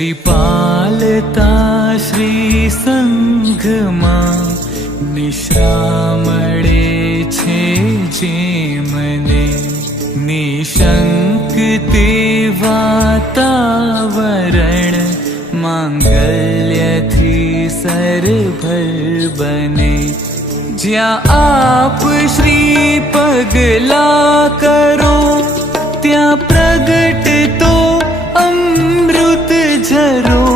શ્રી પાલતા શ્રી સંઘમાં નિશ્રા મળે છે જે મને, નિશંક તે વાતાવરણ માંગલ્યથી સરભર બને. જ્યાં આપ શ્રી પગલા કરો ત્યાં પ્રગટ તો અમૃત ઝરો.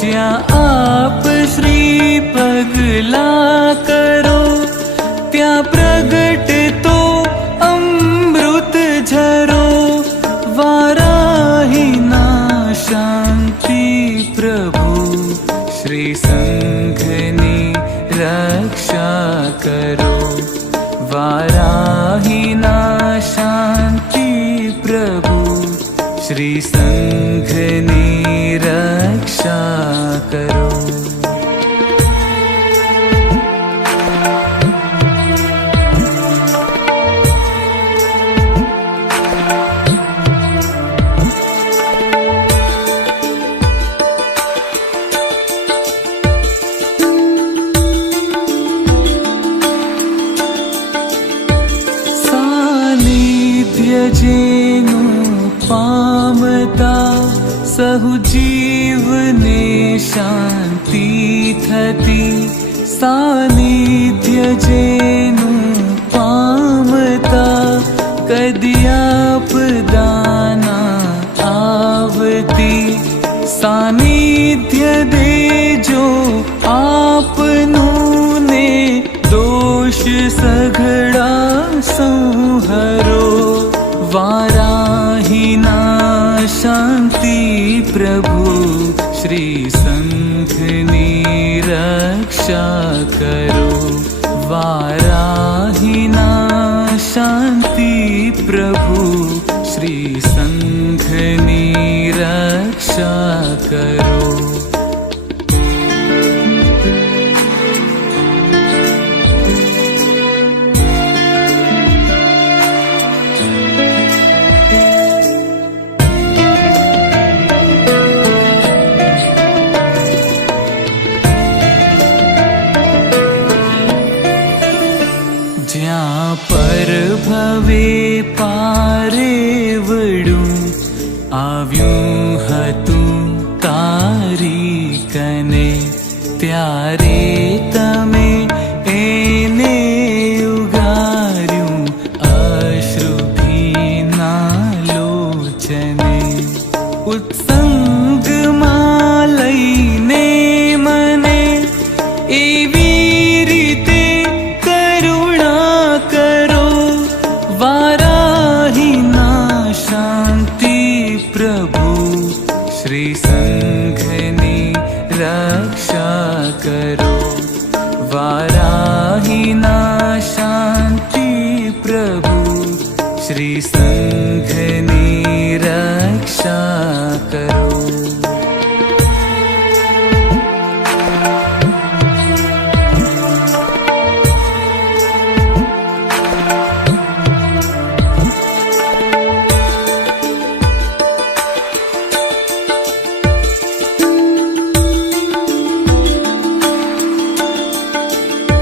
જ્યાં આપ શ્રી પગલા કરો ત્યાં પ્રગટ તો અમૃત ઝરો. વારાહીના શાંતિ પ્રભુ શ્રી સંઘની રક્ષા કરો. વારાહીના શાંતિ પ્રભુ શ્રી સંઘની રક્ષા કરો. જેનું પામતા સહુ જીવને શાંતિ થતી. સાનિધ્ય જેનું પામતા કદી આપદાના આવતી. સાનિધ્ય દેજો આપનું ને દોષ સઘળા સંહરો. વારાહીના શાંતિ પ્રભુ શ્રી સંઘની રક્ષા કરો. વારાહીના શાંતિ પ્રભુ શ્રી સંઘની રક્ષા કરો. જ્યાં પરભવે પારે વડું આવ્યું હતું તારી કને, ત્યારે તમે એને ઉગાર્યું અશ્રુભીના લોચને. ઉત્સંગમાં લઈને મને એવી રીતે શ્રી સંઘની રક્ષા કરો. વારાહીના શાંતિ પ્રભુ શ્રી સંઘ